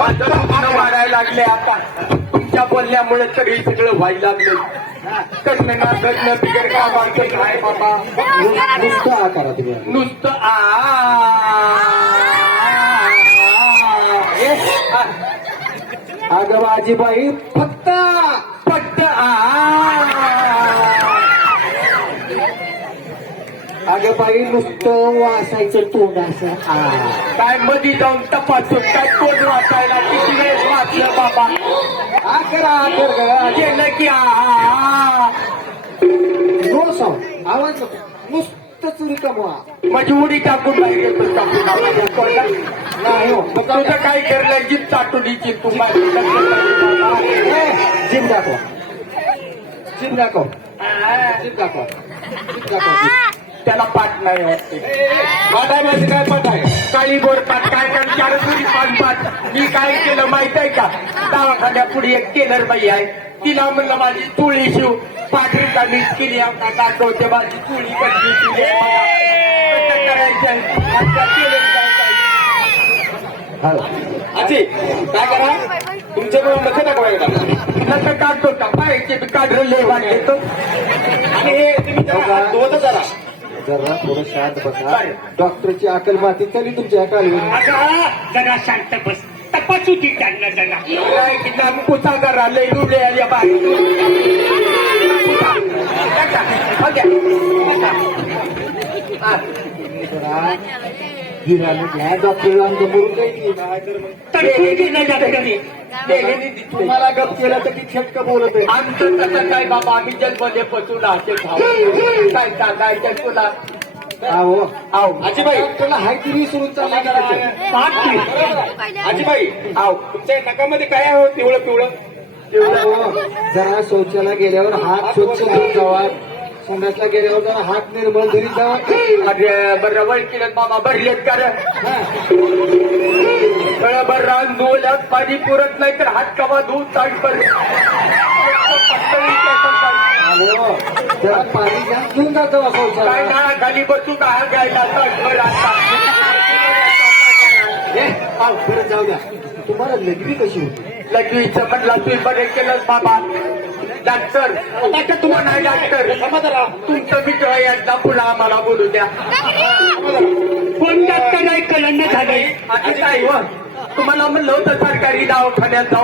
माझं दुखणं वाढायला लागले आता तुमच्या बोलण्यामुळे तरी सगळं व्हायला लागलं. करणं ना करणं बिगर कामाचं काय बाबा. नुसतं आ करा तुम्ही. नुसतं अगं आजीबाई फक्त फक्त अगं बाई नुसतं वासायचं तोंड असं काय मध्ये जाऊन तपासून काय तोंड वाचायला किती वेळेस वाचलं बाबा. आ करा गेलं की नो साऊंड आवाज नको नुसतं चुरी कमवा. माझी उडी टाकून बाहेर येतो नाही हो तुझं काय करलंय जीप चाटुडीची तू जिम दाखव जिम दाखव जिम दाखव जिम दाखव. त्याला पाठ नाही वाटते. पाठ आहे माझी काय पाठ आहे. काळी बोरपाट काय चार तुरी पाठ. मी काय केलं माहित आहे का दवाखान्यापुढे एक टेलर बाई आहे तिला म्हणलं माझी चुळी शिव पाठीचा मीच केली आता दाखवते माझी चुळी कशी केली कसं करायचं. आजी काय करा तुमच्याकडे नका दाखवायला नका काढतो का पाहायचे मी काढले वाटतो आणि हे तुम्ही जरा धुवत जरा जरा थोडं शांत बसा. डॉक्टरची अकल माती तरी तुमच्या कालवून जरा शांत बस तपासू ती त्यांना जरा पुसा करा लय रुले आल्या घ्या डॉक्टरला बोलून तुम्हाला गप केला तर ती छटक बोलत आहे. आमचं तसं काय बाबा आम्ही जन्मले बसून असे काय सांगायचं तुला. आहो आहो आजीबाई तुला हाय किरी सुरू चालला. आजीबाई आहो तुमच्या नकामध्ये काय आहे पिवळं पिवळं जरा शौचाला गेल्यावर हात स्वच्छ धुवून जावा. संडासला गेल्यावर जरा हात निर्मळ धुवून जावा. बरं वळ केलं बाबा भरलेत कारण बरोबर रान धुवल्यात पाणी पुरत नाही तर हात कवा धुवून ताट जरा पाणी जास्त घेऊन जातो काय शौचाला. ना खाली बसू का हा घ्यायला परत जाऊ द्या. तुम्हाला लघवी कशी होती. लग्नीचं म्हणला तुम्ही बरे केलं बाबा. डॉक्टर तुम्हाला नाही डॉक्टर तुमचं मित्र यांना पुन्हा आम्हाला बोलू द्या. कोण डॉक्टर नाही कळण झालंय आधी काय हो तुम्हाला म्हणलं होतं सरकारी दवाखान्यात जाऊ